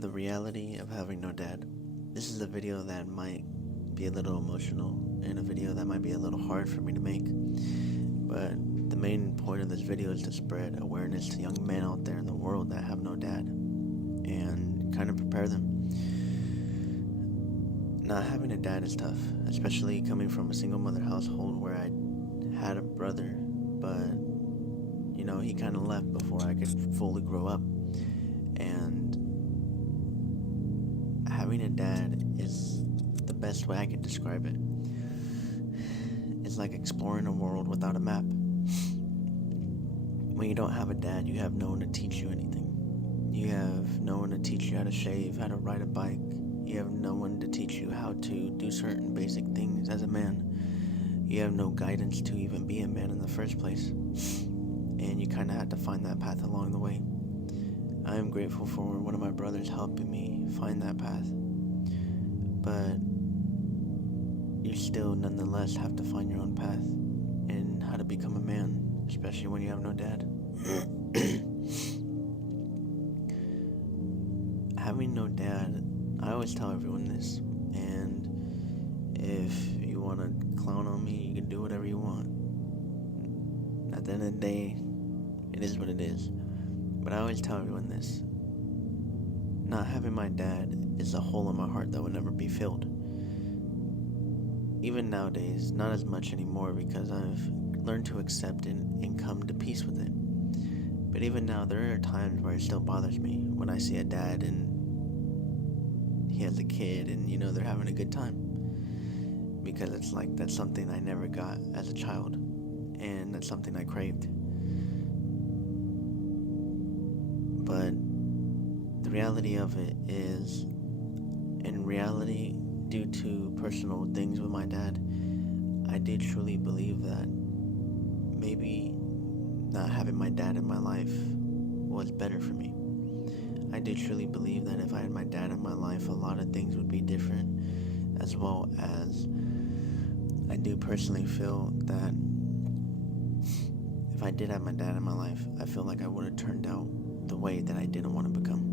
The reality of having no dad. This is a video that might be a little emotional and a video that might be a little hard for me to make. But the main point of this video is to spread awareness to young men out there in the world that have no dad and kind of prepare them. Not having a dad is tough, especially coming from a single mother household where I had a brother, but he kind of left before I could fully grow up. And having a dad is the best way I could describe it. It's like exploring a world without a map. When you don't have a dad, you have no one to teach you anything. You have no one to teach you how to shave, how to ride a bike. You have no one to teach you how to do certain basic things as a man. You have no guidance to even be a man in the first place. And you kind of had to find that path along the way. I am grateful for one of my brothers helping me find that path. But you still nonetheless have to find your own path and how to become a man, especially when you have no dad. Having no dad, I always tell everyone this, and if you want to clown on me, you can do whatever you want. At the end of the day, it is what it is. But I always tell everyone this. Not having my dad is a hole in my heart that will never be filled. Even nowadays, not as much anymore because I've learned to accept it and come to peace with it. But even now, there are times where it still bothers me when I see a dad and he has a kid and they're having a good time. Because it's like that's something I never got as a child, and that's something I craved. But the reality of it is, in reality, due to personal things with my dad, I did truly believe that maybe not having my dad in my life was better for me. I did truly believe that if I had my dad in my life, a lot of things would be different, as well as I do personally feel that if I did have my dad in my life, I feel like I would have turned out the way that I didn't want to become.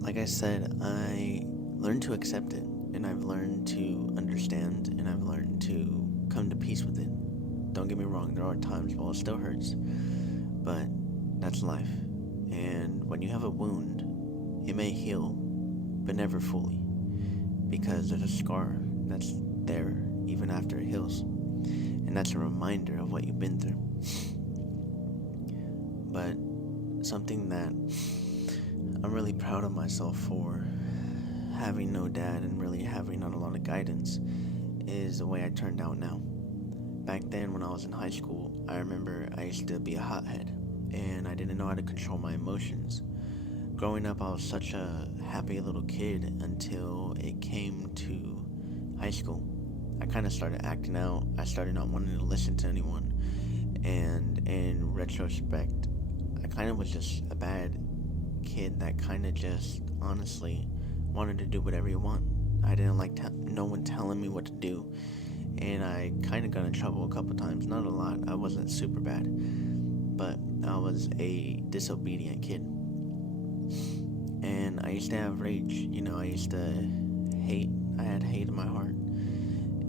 Like I said, I learned to accept it, and I've learned to understand, and I've learned to come to peace with it. Don't get me wrong, there are times where it still hurts, but that's life. And when you have a wound, it may heal, but never fully, because there's a scar that's there even after it heals. And that's a reminder of what you've been through. But something that I'm really proud of myself for having no dad and really having not a lot of guidance is the way I turned out now. Back then when I was in high school, I remember I used to be a hothead and I didn't know how to control my emotions. Growing up, I was such a happy little kid until it came to high school. I kind of started acting out. I started not wanting to listen to anyone. And in retrospect, I kind of was just a bad kid that kind of just honestly wanted to do whatever you want. I didn't like no one telling me what to do. And I kind of got in trouble a couple times. Not a lot. I wasn't super bad. But I was a disobedient kid. And I used to have rage. I used to hate. I had hate in my heart.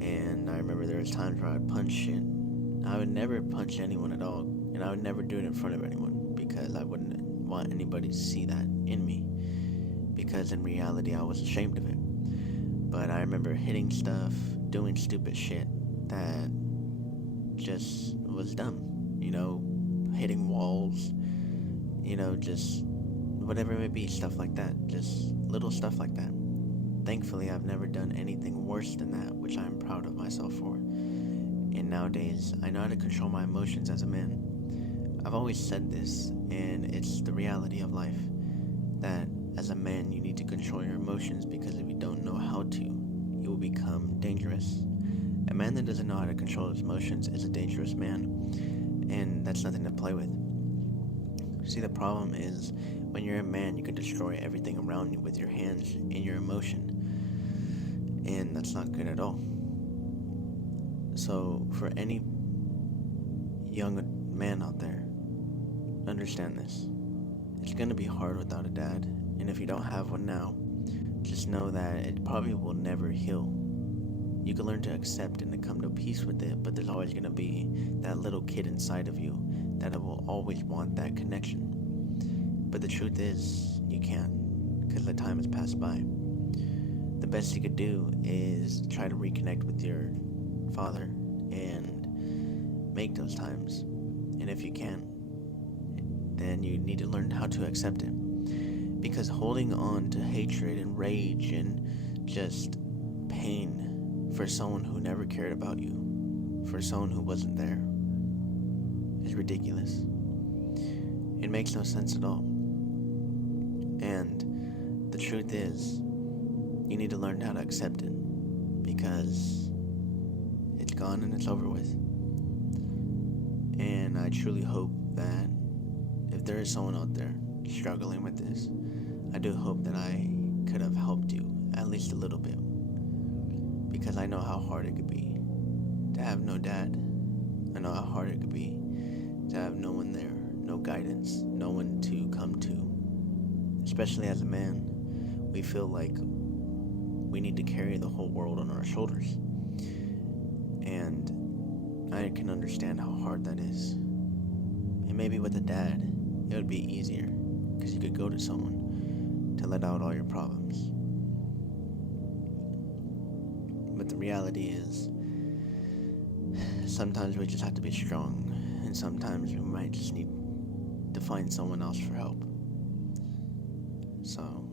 And I remember there was times where I'd punch shit. I would never punch anyone at all. And I would never do it in front of anyone because I wouldn't want anybody to see that in me. Because in reality, I was ashamed of it. But I remember hitting stuff, doing stupid shit that just was dumb. Hitting walls, just whatever it may be, stuff like that. Just little stuff like that. Thankfully, I've never done anything worse than that, which I'm proud of myself for. And nowadays, I know how to control my emotions as a man. I've always said this, and it's the reality of life, that as a man, you need to control your emotions because if you don't know how to, you will become dangerous. A man that doesn't know how to control his emotions is a dangerous man, and that's nothing to play with. See, the problem is when you're a man, you can destroy everything around you with your hands and your emotion, and that's not good at all. So for any young man out there, understand this. It's gonna be hard without a dad, and if you don't have one now, just know that it probably will never heal. You can learn to accept and to come to peace with it, but there's always gonna be that little kid inside of you that will always want that connection. But the truth is, you can't, because the time has passed by. The best you could do is try to reconnect with your father and make those times. And if you can't, then you need to learn how to accept it. Because holding on to hatred and rage and just pain for someone who never cared about you, for someone who wasn't there, is ridiculous. It makes no sense at all. And the truth is, you need to learn how to accept it, because it's gone and it's over with. And I truly hope that if there is someone out there struggling with this, I do hope that I could have helped you at least a little bit, because I know how hard it could be to have no dad. I know how hard it could be to have no one there, no guidance, no one to come to. Especially as a man, we feel like we need to carry the whole world on our shoulders. And I can understand how hard that is. And maybe with a dad, it would be easier, because you could go to someone to let out all your problems. But the reality is, sometimes we just have to be strong, and sometimes we might just need to find someone else for help. So,